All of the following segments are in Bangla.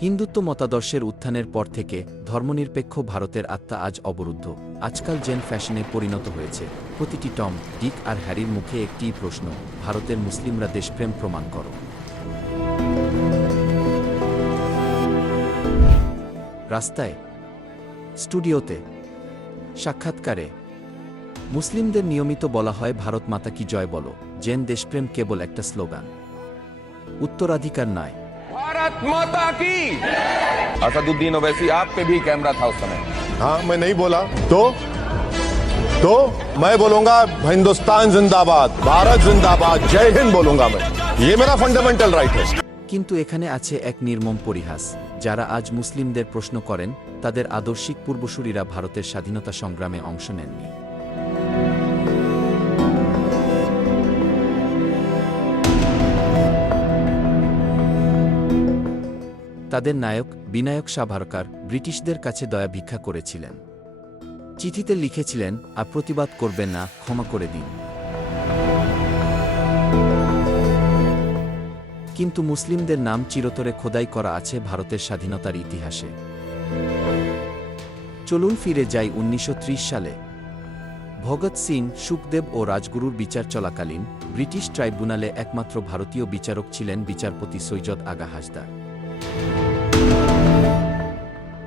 হিন্দুত্ব মতাদর্শের উত্থানের পর থেকে ধর্মনিরপেক্ষ ভারতের আত্মা আজ অবরুদ্ধ। আজকাল জেন ফ্যাশনে পরিণত হয়েছে। প্রতিটি টম, ডিক আর হ্যারির মুখে একটিই প্রশ্ন, ভারতের মুসলিমরা দেশপ্রেম প্রমাণ করো। রাস্তায়, স্টুডিওতে, সাক্ষাৎকারে, মুসলিমদের নিয়মিত বলা হয়, ভারত মাতা কি জয় বলো। জেন দেশপ্রেম কেবল একটা স্লোগান। উত্তরাধিকার নয় भारत माता की असदुद्दीन ओवैसी आप पे भी कैमरा था उस समय हाँ मैं नहीं बोला तो तो मैं बोलूंगा हिंदुस्तान जिंदाबाद भारत जिंदाबाद जय हिंद बोलूंगा मैं ये मेरा फंडामेंटल राइट है কিন্তু এখানে আছে এক নির্মম পরিহাস যারা আজ মুসলিমদের প্রশ্ন করেন তাদের আদর্শিক পূর্বসূরীরা ভারতের স্বাধীনতা সংগ্রামে অংশ নেননি তাদের নায়ক, বিনায়ক সাভারকার ব্রিটিশদের কাছে দয়া ভিক্ষা করেছিলেন। চিঠিতে লিখেছিলেন, আর প্রতিবাদ করবেন না, ক্ষমা করে দিন। কিন্তু মুসলিমদের নাম চিরতরে খোদাই করা আছে ভারতের স্বাধীনতার ইতিহাসে। চলুন ফিরে যাই উনিশশো ত্রিশ সালে। ভগৎ সিং, সুখদেব ও রাজগুরুর বিচার চলাকালীন ব্রিটিশ ট্রাইব্যুনালে একমাত্র ভারতীয় বিচারক ছিলেন বিচারপতি সৈয়দ আগা হাসদার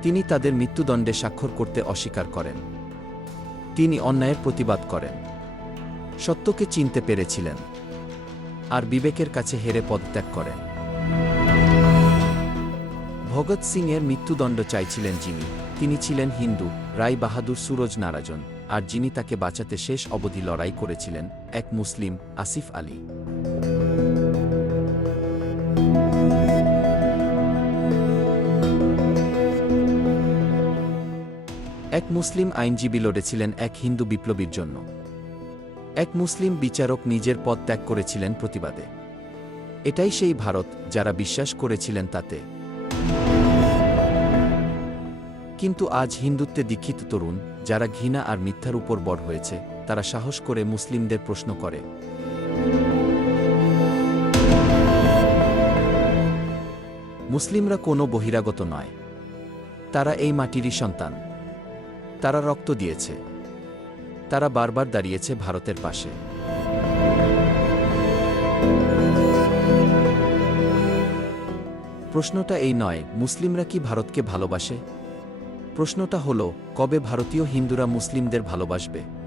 তিনি তাদের মৃত্যুদণ্ডে স্বাক্ষর করতে অস্বীকার করেন। তিনি অন্যায়ের প্রতিবাদ করেন। সত্যকে চিনতে পেরেছিলেন আর বিবেকের কাছে হেরে পদত্যাগ করেন। ভগৎ সিং এর মৃত্যুদণ্ড চাইছিলেন যিনি। তিনি ছিলেন হিন্দু, রায় বাহাদুর সুরজ নারাজন, আর যিনি তাকে বাঁচাতে শেষ অবধি লড়াই করেছিলেন, এক মুসলিম, আসিফ আলী। এক মুসলিম আইনজীবী লড়েছিলেন এক হিন্দু বিপ্লবীর জন্য। এক মুসলিম বিচারক নিজের পদ ত্যাগ করেছিলেন প্রতিবাদে। এটাই সেই ভারত যারা বিশ্বাস করেছিলেন তাতে। কিন্তু আজ হিন্দুত্বে দীক্ষিত তরুণ, যারা ঘৃণা আর মিথ্যার উপর বড় হয়েছে, তারা সাহস করে মুসলিমদের প্রশ্ন করে। মুসলিমরা কোনো বহিরাগত নয়। তারা এই মাটিরই সন্তান। তারা রক্ত দিয়েছে। তারা বারবার দাঁড়িয়েছে ভারতের পাশে। প্রশ্নটা এই নয়, মুসলিমরা কি ভারতকে ভালোবাসে? প্রশ্নটা হলো, কবে ভারতীয় হিন্দুরা মুসলিমদের ভালোবাসবে?